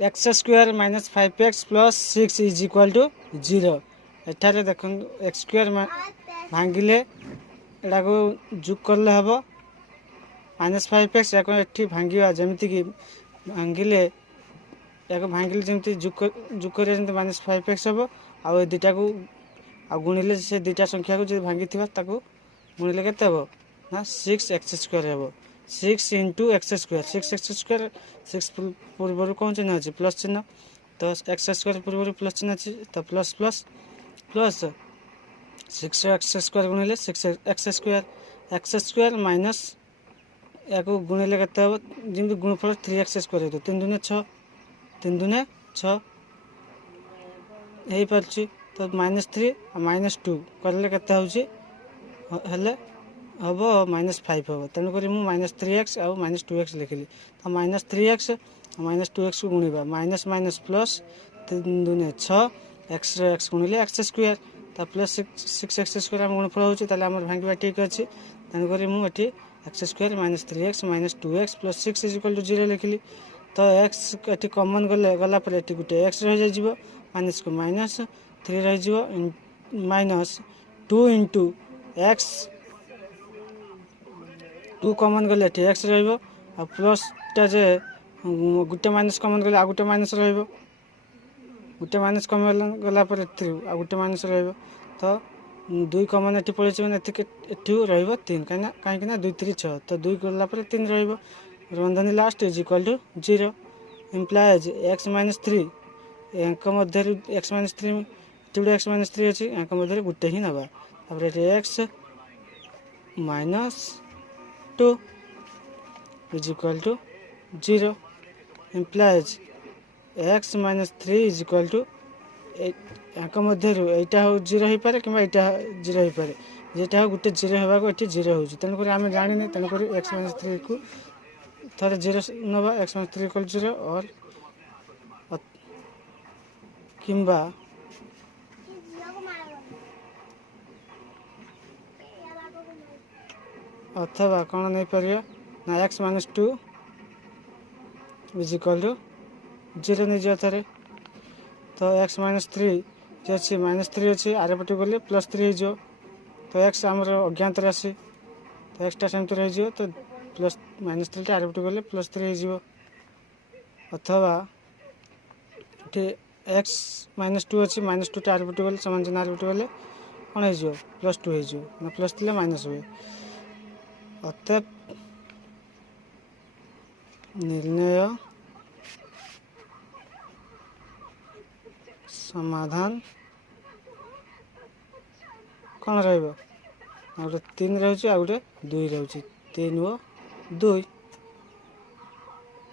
X square minus 5x plus 6 is equal to 0। एठारे देख x square भांगिले एटा को जुग करले हम -5x या एठी भांगिया जमिति कि भांगिले या भांगिले जमिति जुग कर -5x हम आ दुटा को आ गुणिले से दुटा संख्या को जो भांगी थिबा ताको गुणिले केते हम ना 6x स्क्वायर हम 6 into x square 6x square 6 पूर्व कौन चिन्ह अच्छे प्लस चिन्ह तो एक्स स्क्वायर पूर्व प्लस चिन्ह अच्छे तो plus plus plus 6x square गुणिले 6x स्क्वायर माइनस या गुणिले केते हम जमी गुणफल 3x स्क्वायर हो 3 दूने 6 3 दूने 6 हो पार्ची तो -3 -2 करले केते होची हेले हम -5 हम तेणुक मुझे -3x आउ -2x लिखिली तो -3x -2x को गुणा माइनस माइनस प्लस 3 दूने 6 एक्स गुणिले एक्स स्क्वायर तो प्लस 6x स्क्वायर आम गुणफल हो भांगा ठीक अच्छे तेणुक मुझे x square -3x -2x plus 6 is equal to 0 लिखिली तो एक्स ये कमन गले गलापर ये गोटे एक्स रही जाइए माइनस को माइनस 3 रही माइनस 2 इंटू एक्स 2 कमन गले एक्स रस जे गोटे माइनस कमन गले आ गोटे माइनस गोटे माइनस कम गलापर आ गोटे माइनस तो 2 कमन ये पड़े मैंने रहीन कहीं 2 3 6 तो 2 गलापर 3 रंधनी last is equal to 0 implies x -3 यांक मध्य x -3 गोटे x -3 अच्छी यांक मध्य गोटे ही नवा x -2 is equal to 0 implies x -3 is equal to यांक मध्य यहाँ हो 0 हो पारे कि 0 हो पारे जेटा हो गोटे 0 होगा ये 0 हो तेणुक आम जानी तेणुक x -3 को थोड़े 0 नवा x -3 इक्वल 0 और किंबा अथवा कौन नहीं पार ना x -2 इज इक्वल टू 0 नहीं जाए थे तो x -3 जो अच्छी -3 अच्छी आरे पटे गले +3 हो तो x आमर अज्ञात राशि तो एक्सटा सेमती रही तो प्लस -3 आरे पटे गले +3 हो अथवा x -2 अच्छी -2 आरे पटे गले सामान चिन्ह आरे पटे गले कौन हो +2 हो प्लस थे माइनस हुए अतएव निर्णय समाधान कौन रोटे 3 रोचे आ गोटे 2 रोचे 3 और 2।